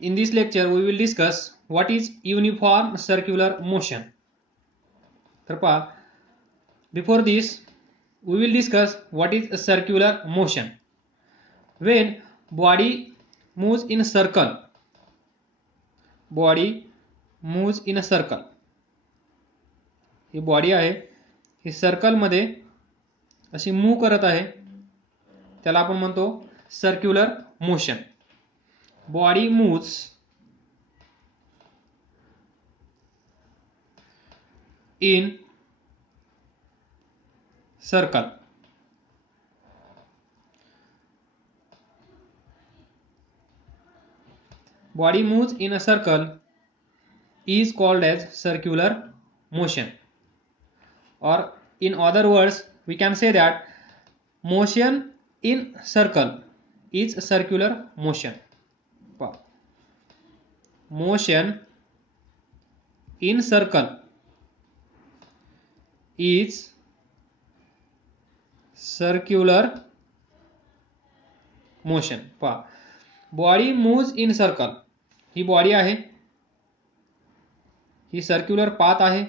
In this lecture, we will discuss what is uniform circular motion. तर पहा, before this, we will discuss what is a circular motion. When body moves in a circle, body moves in a circle. He body आहे, ही सर्कलमध्ये अशी move करत आहे, त्याला आपण म्हणतो circular motion. Body moves in circle. Body moves in a circle is called as circular motion, or in other words we can say that motion in circle is circular motion. Motion in circle is circular motion. पहा, body moves in circle. He body आहे, ही circular path आहे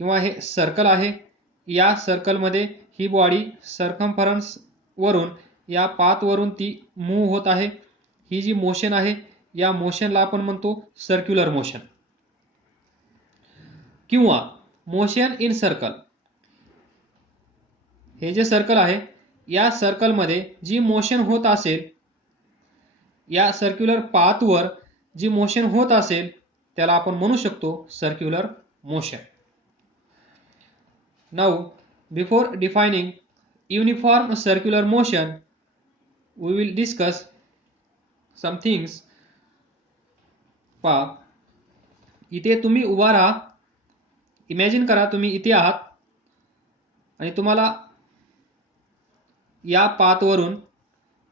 किंवा हे circle आहे. या सर्कलमध्ये ही body circumference वरून या पाथ वरून ती मूव्ह होत आहे. ही जी मोशन आहे, या मोशनला आपण म्हणतो सर्क्युलर मोशन किंवा मोशन इन सर्कल. हे जे सर्कल आहे, या सर्कलमध्ये जी मोशन होत असेल, या सर्क्युलर पाथवर जी मोशन होत असेल, त्याला आपण म्हणू शकतो circular motion. Now before defining uniform circular motion, we will discuss some things. पहा, इथे तुम्ही उभा राहा. इमॅजिन करा तुम्ही इथे आहात आणि तुम्हाला या पाथवरून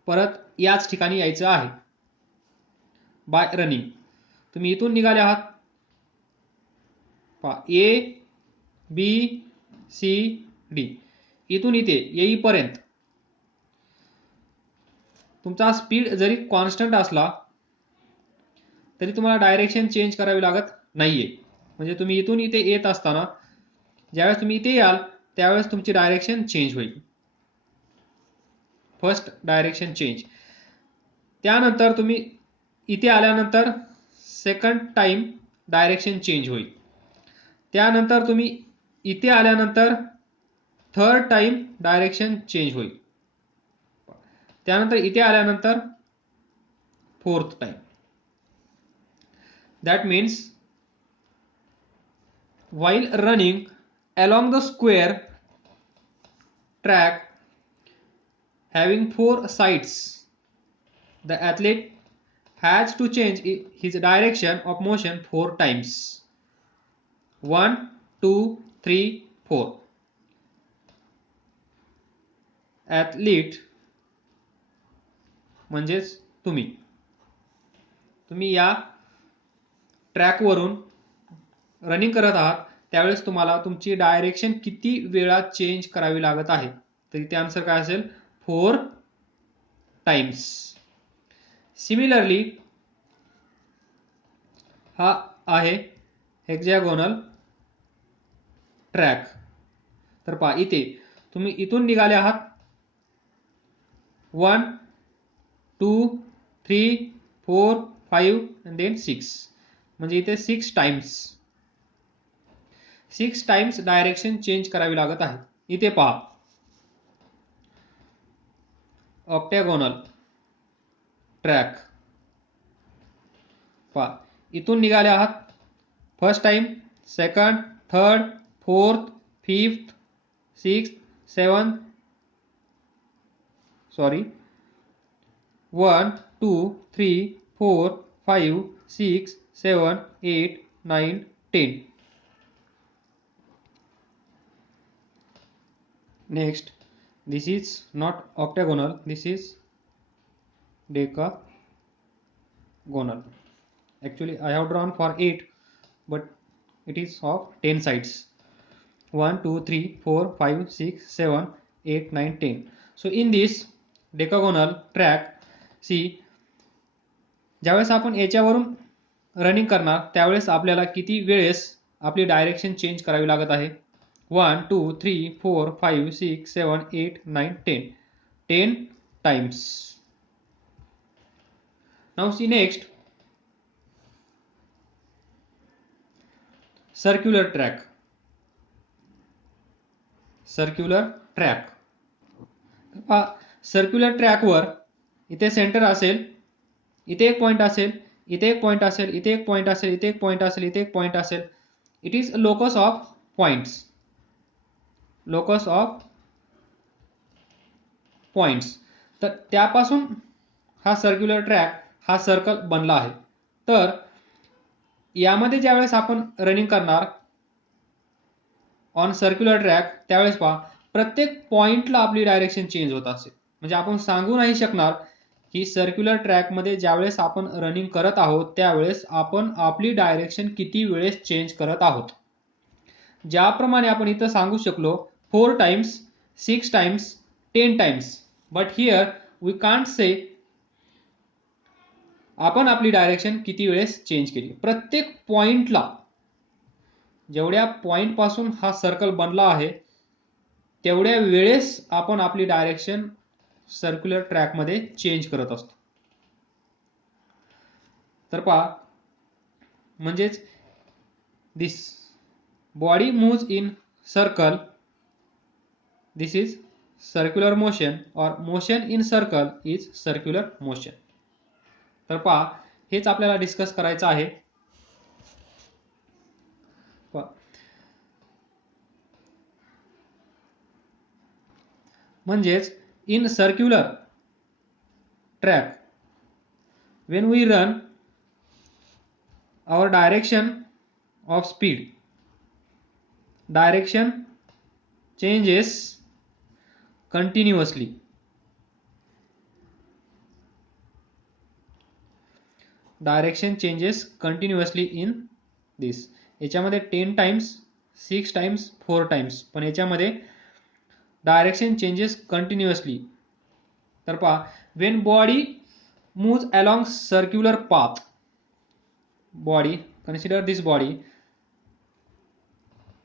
परत याच ठिकाणी यायचं आहे बाय रनिंग. तुम्ही इथून निघाले आहात. पहा, ए बी सी डी, इथून इथे येईपर्यंत तुमचा स्पीड जरी कॉन्स्टंट असला तरी तुम्हाला डायरेक्शन चेंज करावी लागत नाहीये. म्हणजे तुम्ही इथून इथे येत असताना ज्यावेळेस तुम्ही इथे याल त्यावेळेस तुमची डायरेक्शन चेंज होईल. First direction change. त्यानंतर तुम्ही इथे आल्यानंतर सेकंड टाइम डायरेक्शन चेंज होईल. त्यानंतर तुम्ही इथे आल्यानंतर थर्ड टाइम डायरेक्शन चेंज होईल. त्यानंतर इथे आल्यानंतर fourth time. That means while running along the square track having 4 sides, the athlete has to change his direction of motion 4 times. 1, 2, 3, 4. Athlete म्हणजेच तुम्ही या ट्रॅकवरून रनिंग करत आहात, त्यावेळेस तुम्हाला तुमची डायरेक्शन किती वेळा चेंज करावी लागत आहे. तर इथे आन्सर काय असेल? 4 टाइम्स. सिमिलरली हा आहे हेक्सागोनल ट्रॅक. तर पहा, इथे तुम्ही इथून निघाले आहात. 1, 2, 3, 4, 5 and then 6. म्हणजे इथे 6 टाइम्स डायरेक्शन चेंज करावी लागत आहे. इथे पहा, ऑक्टॅगोनल ट्रॅक. पहा, इथून निघाले आहात. First time, second, third, fourth, fifth, sixth, seventh, 1, 2, 3, 4, 5, 6, 7, 8, 9, 10. Next, this is not octagonal, this is decagonal. Actually I have drawn for 8, but it is of 10 sides. 1, 2, 3, 4, 5, 6, 7, 8, 9, 10. So in this decagonal track, see, ज्यावेळेस आपण याच्यावरून running करणार त्यावेळेस आपल्याला किती वेळेस आपली direction change करावी लागत आहे? 1 2 3 4 5 6 7 8 9 10 times. Now see next, circular track. Circular ट्रॅकवर इथे सेंटर असेल, इथे एक पॉइंट असेल, इथे एक पॉइंट असेल, इथे एक पॉइंट असेल, इथे एक पॉइंट असेल, इथे एक पॉइंट असेल. It is locus of points. तर त्यापासून हा सर्क्युलर ट्रॅक हा सर्कल बनला आहे. तर यामध्ये ज्यावेळेस आपण रनिंग करणार ऑन सर्क्युलर ट्रॅक त्यावेळेस पहा प्रत्येक पॉइंटला आपली डायरेक्शन चेंज होत असेल. म्हणजे आपण सांगू नाही शकणार की सर्क्युलर ट्रॅकमध्ये ज्यावेळेस आपण रनिंग करत आहोत त्यावेळेस आपण आपली डायरेक्शन किती वेळेस चेंज करत आहोत. ज्याप्रमाणे आपण इथं सांगू शकलो 4 times, 6 times, 10 times, but here we can't say आपण आपली डायरेक्शन किती वेळेस चेंज केली. प्रत्येक पॉइंटला, जेवढ्या पॉइंट पासून हा सर्कल बनला आहे तेवढ्या वेळेस आपण आपली डायरेक्शन सर्क्युलर ट्रॅक मध्ये चेंज करत असतो. तर पहा, म्हणजेच this body moves in circle, this is circular motion, और motion in circle is circular motion. तर पहा, हेच आपल्याला डिस्कस करायचं आहे. म्हणजेच in circular track when we run, our direction changes continuously. Direction changes continuously in this. याच्यामध्ये 10 times, 6 times, 4 times, पण याच्यामध्ये डायरेक्शन चेंजेस कंटिन्युअसली. तर पहा, when body moves along circular path, consider this body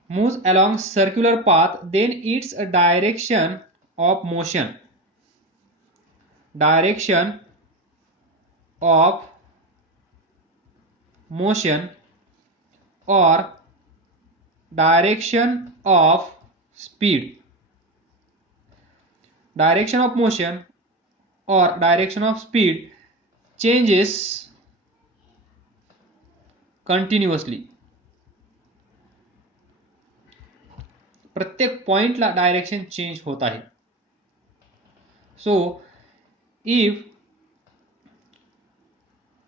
moves along circular path, then its direction of motion or direction of speed, direction of motion or direction of speed changes continuously. प्रत्येक पॉइंटला direction change होत आहे. So if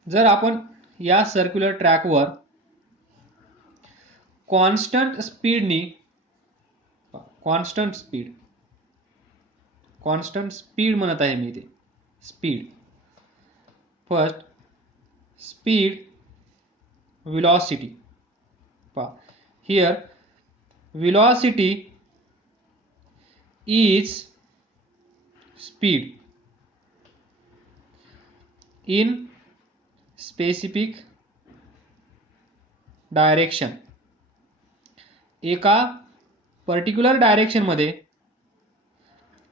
जर आपण या circular ट्रॅकवर constant speed म्हणत आहे मी इथे. First speed, velocity. Here velocity is speed in specific direction. एका पर्टिक्युलर डायरेक्शन मध्ये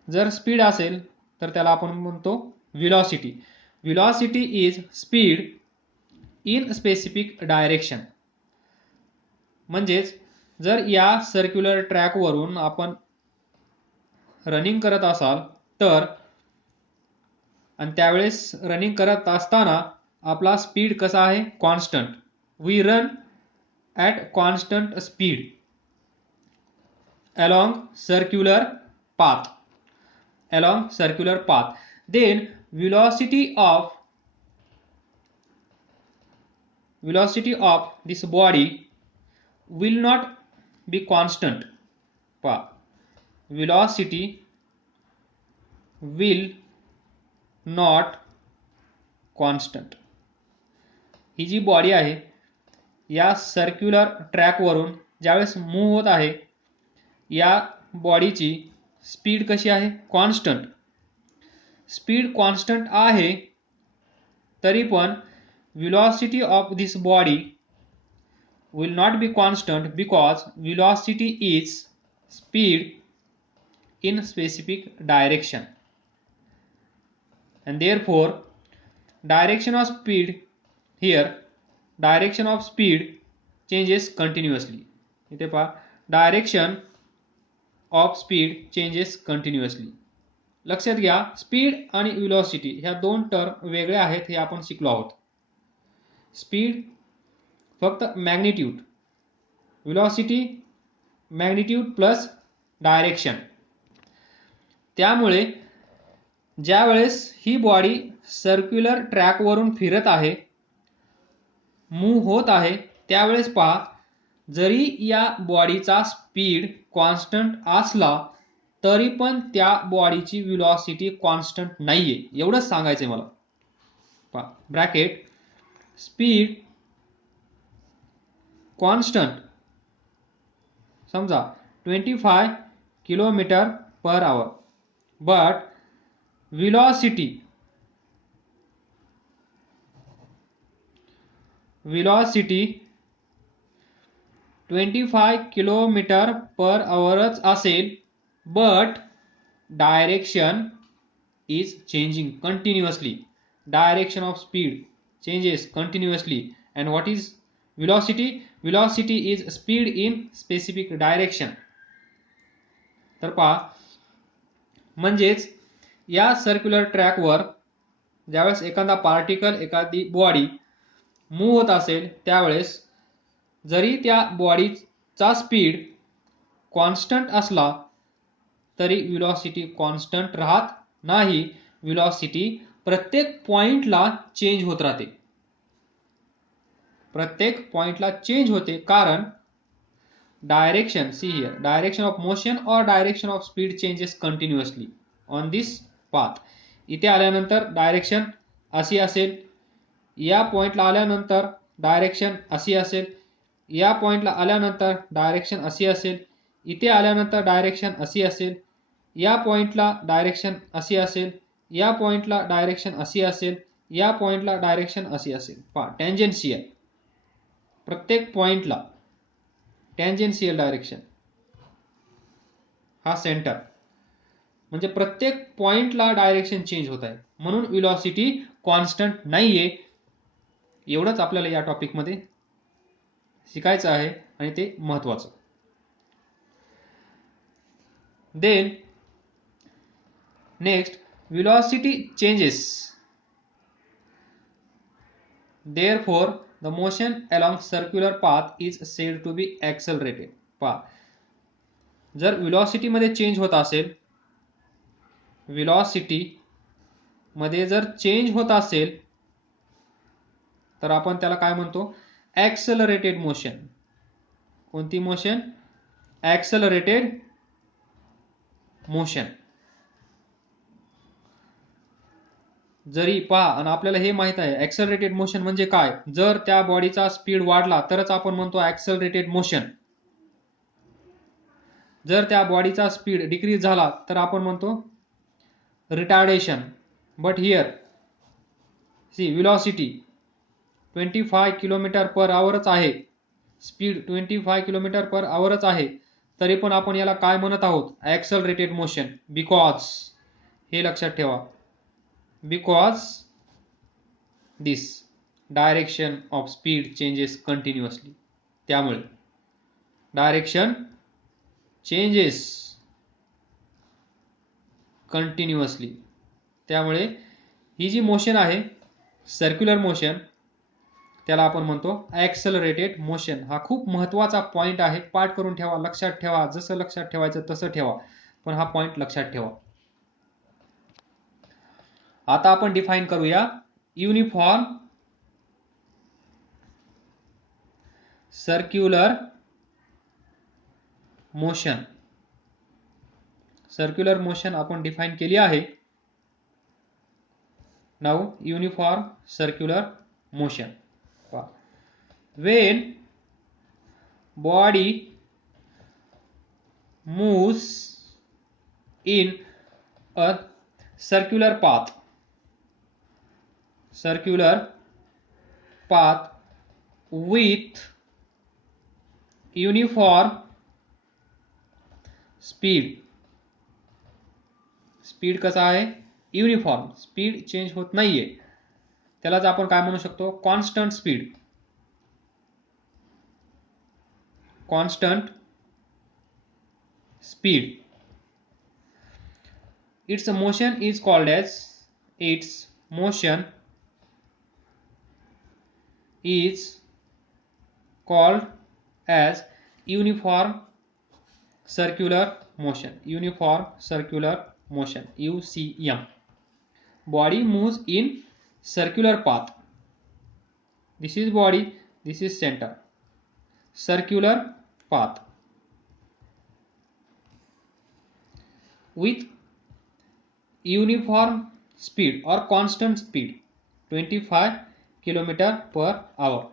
जर स्पीड असेल तर त्याला आपण म्हणतो velocity. Velocity is speed in specific direction. म्हणजेच जर या सर्क्युलर ट्रॅक वरून आपण रनिंग करत असाल तर आणि त्यावेळेस रनिंग करत असताना आपला स्पीड कसा आहे? Constant. We run at constant speed along circular path. Then velocity of this body will not be constant. Velocity will not constant. ही जी बॉडी आहे या सर्क्युलर ट्रॅक वरून ज्यावेळेस मूव्ह होत आहे या बॉडीची स्पीड कशी आहे? कॉन्स्टंट. स्पीड कॉन्स्टंट आहे तरी पण velocity of this body will not be constant because velocity is speed in specific direction, and therefore direction of speed here, direction of speed changes continuously. इथे पहा, direction of speed changes continuously. लक्षात घ्या, speed आणि velocity ह्या दोन term वेगळ्या आहेत हे आपण शिकलो आहोत. स्पीड फक्त magnitude, velocity magnitude plus direction. त्यामुळे ज्या वेळेस ही बॉडी सर्क्युलर ट्रॅकवरून फिरत आहे, मूव्ह होत आहे, त्यावेळेस पहा, जरी या बॉडीचा स्पीड कॉन्स्टंट असला तरी पण त्या बॉडीची व्हेलॉसिटी कॉन्स्टंट नाहीये, एवढंच सांगायचंय मला. पहा, ब्रॅकेट स्पीड कॉन्स्टंट समजा 25 kilometre per hour, but velocity 25 kilometre per आवरच असेल, but direction is changing continuously. Direction of speed changes continuously. And what is velocity? Velocity is speed in specific direction. तर पहा, म्हणजेच या सर्क्युलर ट्रॅकवर ज्यावेळेस एखादा पार्टिकल, एखादी बॉडी मूव्ह होत असेल, त्यावेळेस जरी त्या बॉडीचा स्पीड कॉन्स्टंट असला तरी व्हेलॉसिटी कॉन्स्टंट राहत नाही. व्हेलॉसिटी प्रत्येक पॉइंटला चेंज होत राहते, प्रत्येक पॉइंटला चेंज होते, कारण direction, see here, direction of motion और direction of speed changes continuously on this path. इथे आल्यानंतर डायरेक्शन अशी असेल, या पॉइंटला आल्यानंतर डायरेक्शन अशी असेल, या पॉइंटला आल्यानंतर डायरेक्शन अशी असेल, इथे आल्यानंतर डायरेक्शन अशी असेल, या पॉइंटला डायरेक्शन अशी असेल, या पॉइंटला डायरेक्शन अशी असेल, या पॉइंटला डायरेक्शन अशी असेल. पहा, टँजेन्शियल, प्रत्येक पॉइंटला टँजेन्शियल डायरेक्शन, हा सेंटर, म्हणजे प्रत्येक पॉइंटला डायरेक्शन चेंज होत आहे, म्हणून व्हेलॉसिटी कॉन्स्टंट नाहीये. एवढंच आपल्याला या टॉपिकमध्ये शिकायचं आहे आणि ते महत्त्वाचं. Then next, velocity changes, therefore the motion along circular path is said to be accelerated. पहा, जर velocity मध्ये चेंज होत असेल, velocity मध्ये जर चेंज होत असेल तर आपण त्याला काय म्हणतो? ऍक्सलरेटेड मोशन. कोणती मोशन? ऍक्सलरेटेड मोशन. जरी पहा, आणि आपल्याला हे माहित आहे ऍक्सलरेटेड मोशन म्हणजे काय, जर त्या बॉडीचा स्पीड वाढला तरच आपण म्हणतो ऍक्सलरेटेड मोशन. जर त्या बॉडीचा स्पीड डिक्रीज झाला तर आपण म्हणतो retardation. But here see, velocity 25 kilometre per आवरच आहे, स्पीड 25 किलोमीटर पर आवरच आहे, तरी पण आपण याला काय म्हणत आहोत? ऍक्सलरेटेड मोशन. बिकॉज, हे लक्षात ठेवा, because this direction of speed changes continuously. त्यामुळे डायरेक्शन चेंजेस कंटिन्युअसली. त्यामुळे ही जी मोशन आहे सर्क्युलर मोशन, त्याला आपण म्हणतो ऍक्सलरेटेड मोशन. हा खूप महत्त्वाचा पॉइंट आहे, पाठ करून ठेवा, लक्षात ठेवा. जसं लक्षात ठेवायचं तसं ठेवा, पण हा पॉइंट लक्षात ठेवा. आता आपण डिफाइन करूया uniform circular motion. Circular motion आपण डिफाइन केली आहे. Now uniform circular motion. When body moves in a circular path, circular path with uniform speed. Speed कसा आहे? युनिफॉर्म. स्पीड चेंज होत नाहीये, त्यालाच आपण काय म्हणू शकतो? Constant speed. Constant speed. its motion is called as uniform circular motion. Uniform circular motion, UCM. Body moves in circular path. This is body, this is center. Circular path with uniform speed or constant speed 25 km/h.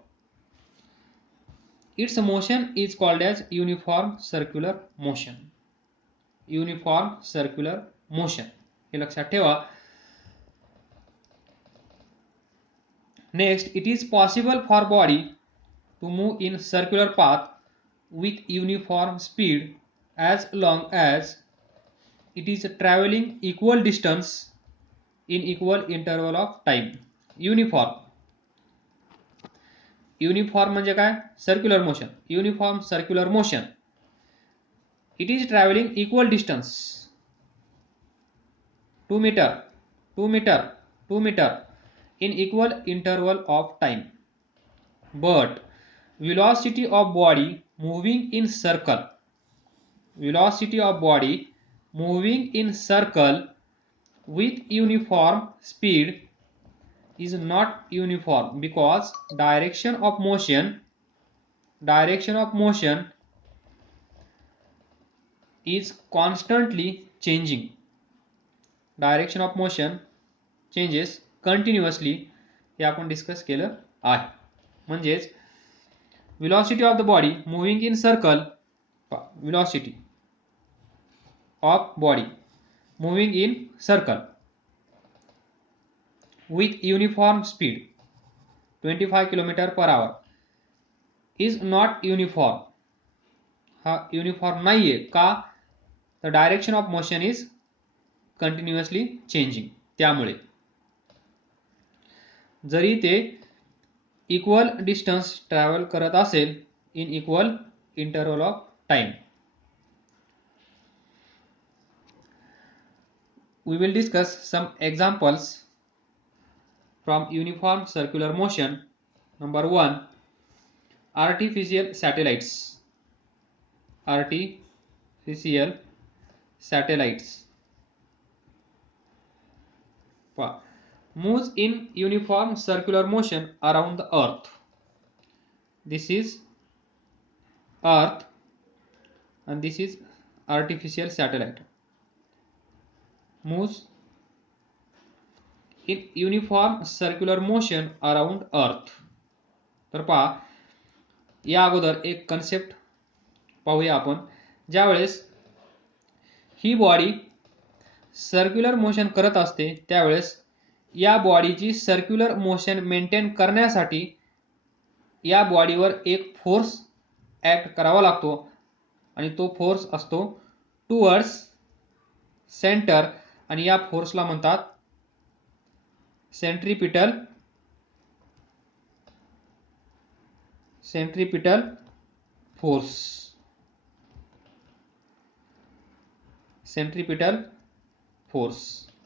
its motion is called as uniform circular motion. Uniform circular motion हे लक्षात ठेवा. Next, it is possible for body to move in circular path with uniform speed as long as it is traveling equal distance in equal interval of time. Uniform म्हणजे काय? Circular motion. Uniform circular motion. It is travelling equal distance 2 metre 2 metre 2 metre in equal interval of time, but velocity of body moving in circle with uniform speed is not uniform because direction of motion is constantly changing. Direction of motion changes continuously. हे आपण discuss केलं आहे. म्हणजेच velocity of the body moving in circle, velocity of body moving in circle with uniform speed 25 km/h is not uniform. हा uniform नाहीये का? the direction of motion is continuously changing. त्यामुळे जरी ते इक्वल डिस्टन्स ट्रॅव्हल करत असेल in equal interval of time. We will discuss some examples from uniform circular motion. Number 1, artificial satellites. Artificial satellites moves in uniform circular motion around the earth. This is earth and this is artificial satellite. Moves in uniform circular motion around earth. तर पहा, या अगोदर एक concept पाहूया आपण. ज्यावेळेस ही body circular motion करत असते त्यावेळेस या बॉडीची सर्क्युलर मोशन मेंटेन करण्यासाठी या बॉडीवर एक फोर्स ऍक्ट करावा लागतो आणि तो फोर्स असतो टुवर्ड्स सेंटर आणि या फोर्सला म्हणतात सेंट्रिपिटल फोर्स. Centripetal force.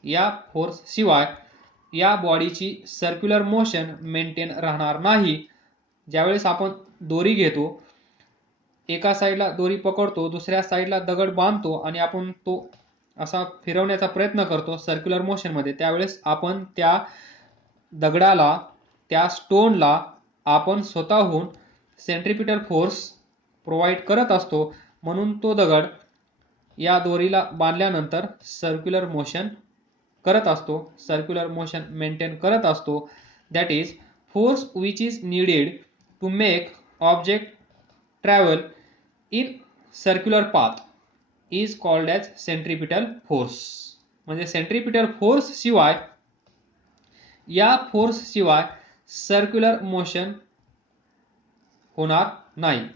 या फोर्स शिवाय या बॉडीची सर्क्युलर मोशन मेंटेन राहणार नाही. ज्यावेळेस आपण दोरी घेतो, एका साईडला दोरी पकडतो, दुसऱ्या साईडला दगड बांधतो आणि आपण तो असा फिरवण्याचा प्रयत्न करतो सर्क्युलर मोशन मध्ये, त्यावेळेस आपण त्या दगडाला, त्या स्टोनला आपण स्वतःहून सेंट्रिपिटल फोर्स प्रोव्हाइड करत असतो. म्हणून तो दगड या दोरीला बांधल्यानंतर सर्क्युलर मोशन करत असतो, सर्क्युलर मोशन मेंटेन करत असतो. That is force which is needed to make object travel in circular path is called as centripetal force. म्हणजे सेंट्रिपिटल फोर्स शिवाय, या फोर्स शिवाय सर्क्युलर मोशन होणार नाही.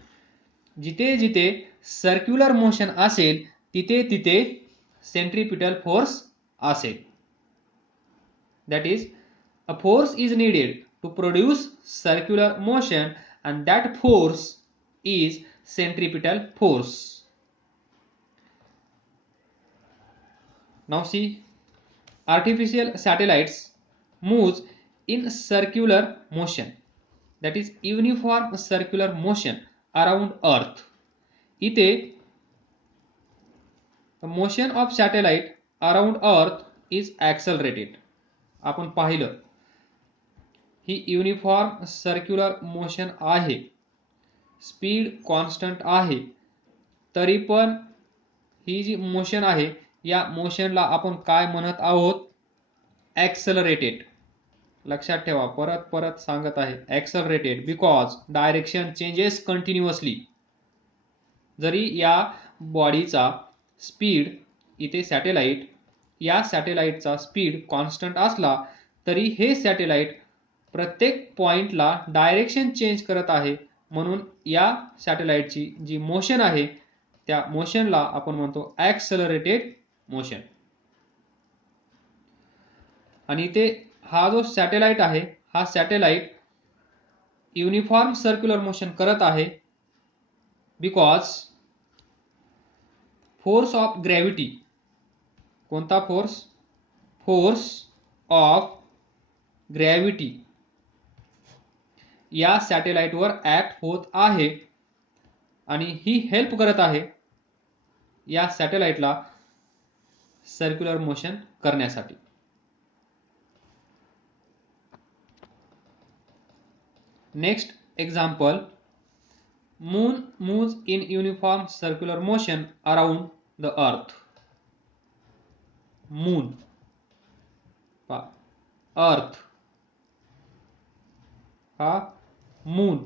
जिथे जिथे सर्क्युलर मोशन असेल तिथे तिथे सेंट्रिपिटल फोर्स असेल. That is a force is needed to produce circular motion and that force is centripetal force. Now see, artificial satellites moves in circular motion, that is uniform circular motion around earth. इथे the motion of satellite around earth is accelerated. आपण पाहिलं ही uniform circular motion आहे, speed constant आहे, तरी पण ही जी motion आहे या मोशनला आपण काय म्हणत आहोत? ॲक्सलरेटेड. लक्षात ठेवा, परत परत सांगत आहे, ॲक्सलरेटेड बिकॉज डायरेक्शन चेंजेस कंटिन्युअसली. जरी या बॉडीचा स्पीड इथे सॅटेलाइट, या सॅटेलाइटचा स्पीड कॉन्स्टंट असला तरी हे सॅटेलाइट प्रत्येक पॉइंटला डायरेक्शन चेंज करत आहे. म्हणून या सॅटेलाइटची जी मोशन आहे त्या मोशनला आपण म्हणतो ॲक्सलरेटेड मोशन. आणि इथे हा जो सॅटेलाइट आहे हा सॅटेलाइट युनिफॉर्म सर्क्युलर मोशन करत आहे बिकॉज फोर्स ऑफ ग्रॅव्हिटी. कोणता फोर्स? फोर्स ऑफ ग्रॅव्हिटी या सॅटेलाइटवर ऍक्ट होत आहे आणि ही हेल्प करत आहे या सॅटेलाइटला सर्क्युलर मोशन करण्यासाठी. Next example, moon moves in uniform circular motion around the earth. Moon, अर्थ, हा moon,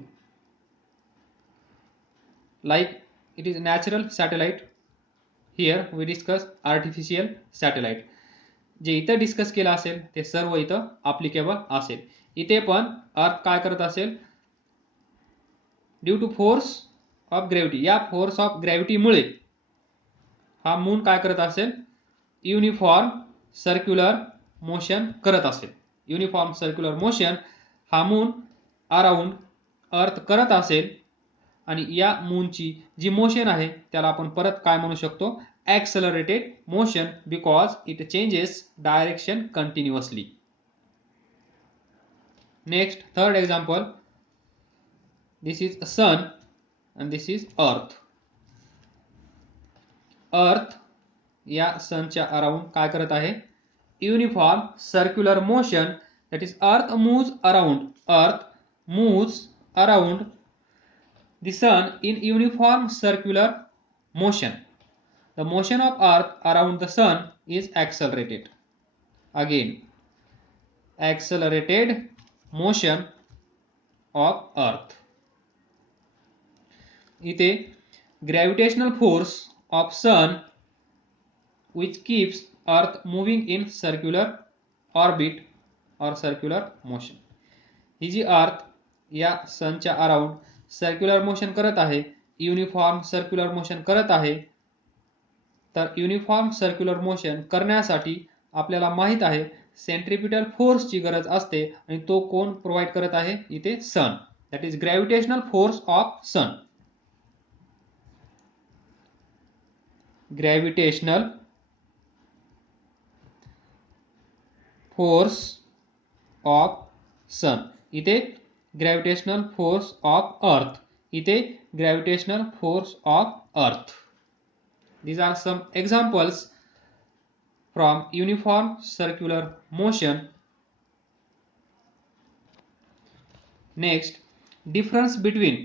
like it is natural satellite. Here we discuss artificial satellite. जे इथं डिस्कस केलं असेल ते सर्व इथं अप्लिकेबल असेल. इथे पण अर्थ काय करत असेल? Due to force of gravity, या फोर्स ऑफ ग्रॅव्हिटीमुळे हा मून काय करत असेल? युनिफॉर्म सर्क्युलर मोशन करत असेल. युनिफॉर्म सर्क्युलर मोशन हा मून अराउंड अर्थ करत असेल आणि या मूनची जी मोशन आहे त्याला आपण परत काय म्हणू शकतो? Accelerated motion because it changes direction continuously. Next, third example, this is sun and this is earth. अर्थ या सनच्या अराउंड काय करत आहे? Uniform circular motion, that is earth moves around the sun in uniform circular motion. The motion of earth around the sun is accelerated. Again, accelerated motion of earth. इथे gravitational force of sun which keeps earth moving in circular orbit or circular motion. ही जी अर्थ या सनच्या around circular motion करत आहे, uniform circular motion करत आहे. तर uniform circular motion करण्यासाठी आपल्याला माहित आहे सेंट्रिपिटल फोर्सची गरज असते आणि तो कोण प्रोव्हाइड करत आहे? इथे sun. That is gravitational force of sun. Gravitational force of sun. इथे ग्रॅव्हिटेशनल फोर्स ऑफ अर्थ, इथे gravitational force of earth. These are some examples from uniform circular motion. Next, difference between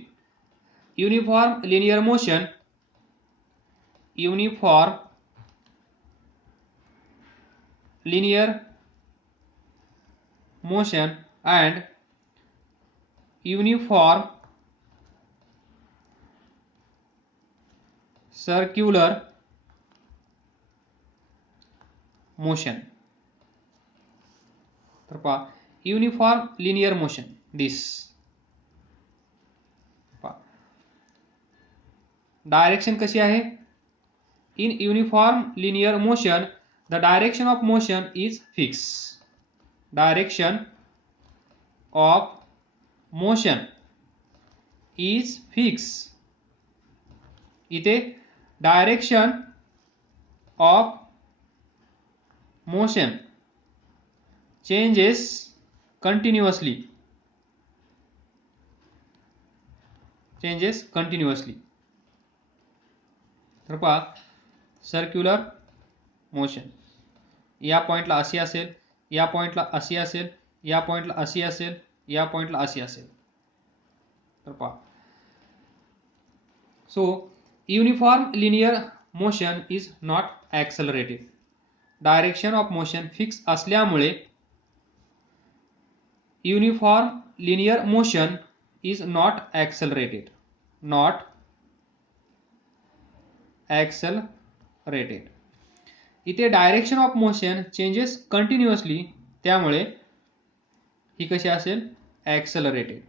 uniform linear motion, uniform linear motion and uniform circular motion. तर पहा, uniform linear motion, this direction कशी आहे? In uniform linear motion, the direction of motion is fixed. Direction of motion is fixed. इथे direction of motion changes continuously. तर पहा circular motion या पॉइंटला अशी असेल, या पॉइंटला अशी असेल, या पॉइंटला अशी असेल, या पॉइंटला अशी असेल. तर पहा so uniform linear motion is not accelerated. Direction of motion fix असल्यामुळे uniform linear motion is not accelerated. इथे direction of motion changes continuously, त्यामुळे ही कशी असेल? ॲक्सलरेटेड.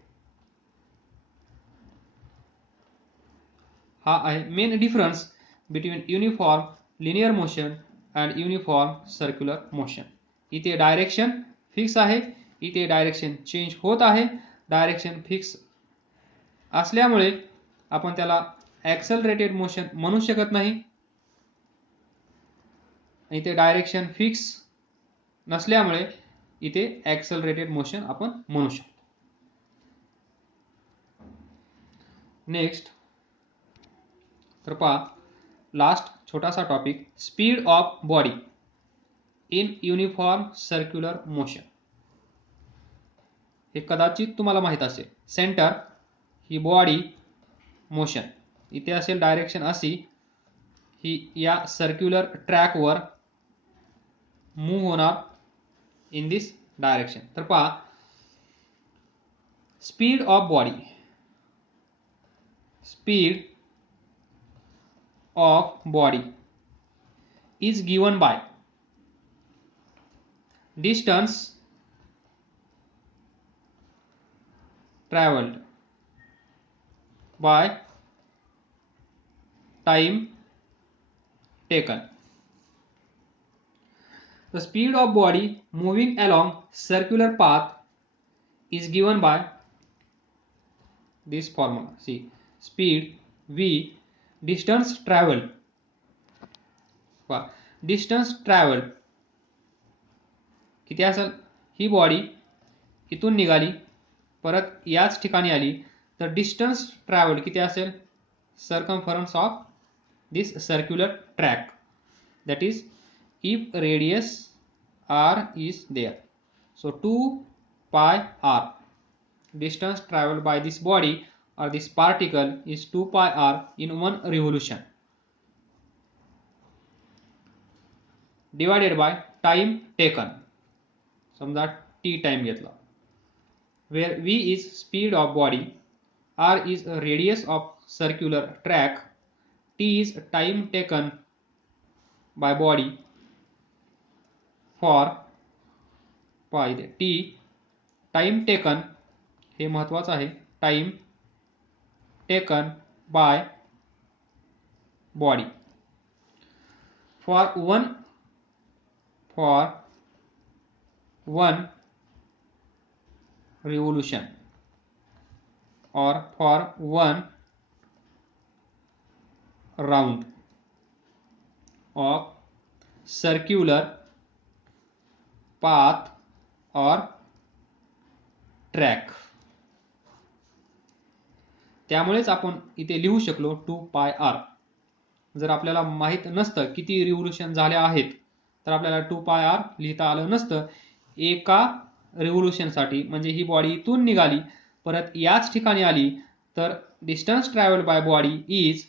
हा आहे main difference between uniform linear motion and uniform circular motion. इथे direction fix आहे, इथे डायरेक्शन चेंज होत आहे. डायरेक्शन फिक्स असल्यामुळे आपण त्याला ॲक्सलरेटेड मोशन म्हणू शकत नाही. इथे डायरेक्शन फिक्स नसल्यामुळे इथे ॲक्सलरेटेड मोशन आपण म्हणू शकतो. नेक्स्ट तर पहा लास्ट छोटासा topic, speed of body in uniform circular motion. हे कदाचित तुम्हाला माहित असेल. सेंटर ही बॉडी मोशन, इथे असेल डायरेक्शन अशी, ही या सर्क्युलर ट्रॅकवर मूव्ह होणार इन दिस डायरेक्शन. तर पहा speed of body, speed of body is given by distance traveled by time taken. The speed of body moving along circular path is given by this formula. See, speed v, distance traveled, distance travel किती असेल? ही body इथून निघाली, परत याच ठिकाणी आली, तर distance travel किती असेल? Circumference of this circular track, that is if radius r is there. So 2 pi r, distance traveled by this body or this particle is 2 pi r in one revolution divided by time taken. समजा t time घेतला, where v is speed of body, r is radius of circular track, t is time taken by body for t time taken, हे महत्वाचं आहे, time taken by body for one revolution or for one round of circular path or track. त्यामुळेच आपण इथे लिहू शकलो 2 pi R. जर आपल्याला माहित नसतं किती रिव्होल्यूशन झाले आहेत, तर आपल्याला 2 पाय आर लिहिता आलं नसतं. एका रिव्होल्यूशनसाठी, म्हणजे ही बॉडी इथून निघाली, परत याच ठिकाणी आली, तर distance travel by body is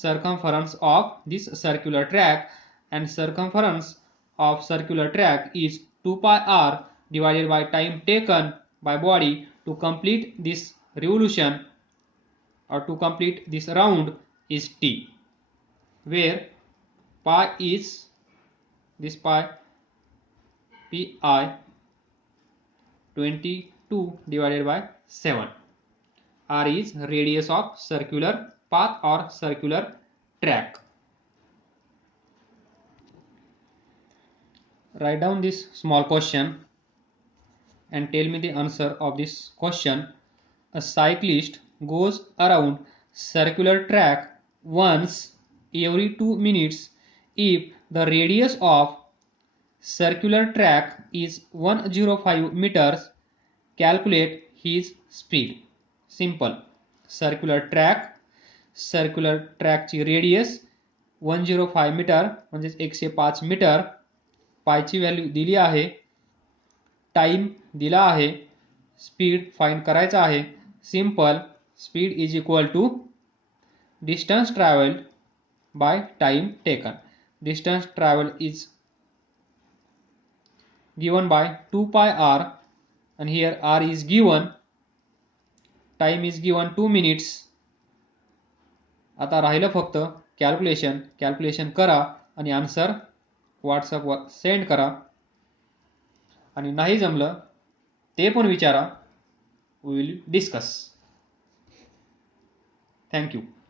circumference of this circular track, and circumference of circular track is 2 pi r divided by time taken by body to complete this revolution or to complete this round is t, where pi is this pi, pi 22 divided by 7. R is radius of circular path or circular track. Write down this small question and tell me the answer of this question. A cyclist goes around circular track once every 2 minutes if the radius of circular track is 105 meters. Calculate his speed. Simple. circular ट्रॅकची radius 105 metre म्हणजेच 105 metre. पायची value दिली आहे, time दिला आहे, speed find करायचा आहे. Simple. Speed is equal to distance travelled by time taken. Distance travelled is given by 2 pi r and here r is given, time is given 2 minutes. आता राहिलं फक्त calculation करा आणि आन्सर व्हॉट्सअपवर सेंड करा. आणि नाही जमलं ते पण विचारा. We will discuss. थँक्यू.